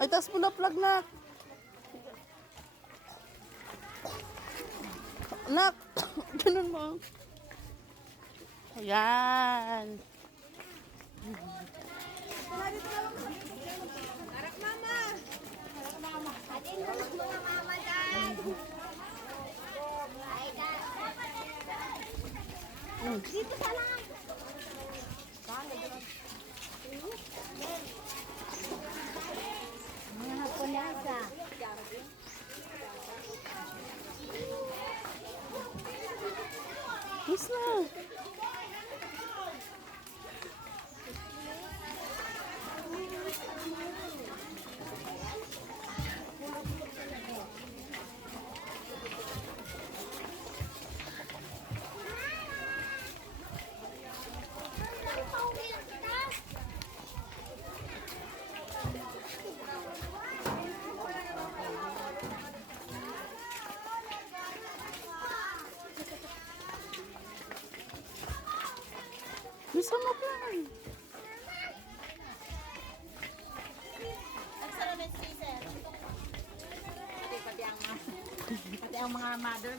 Ay, taas mo na plug na. Nak, ganun mo. Ayan. Harap mama. Atin mo ng mga mama dyan. Ay, dito sa lang. Mga hapunasa. Yes na. Bisa mo pa. Pati ang mga mother.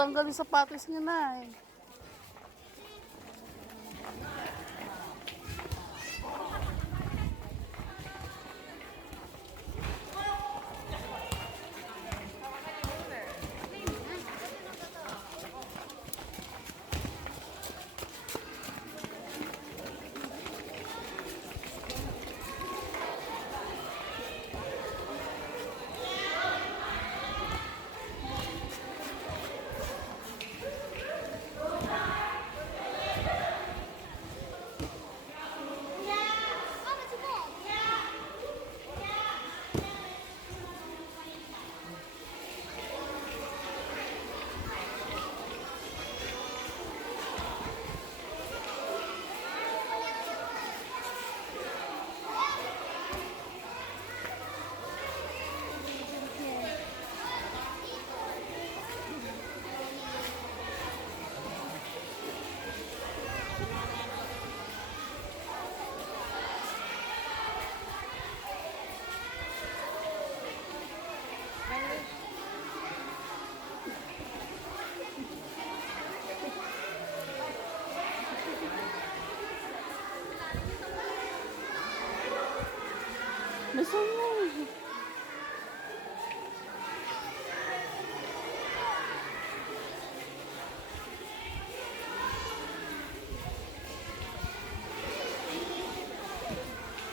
Tanggalin sapatos niya na eh. May sungay.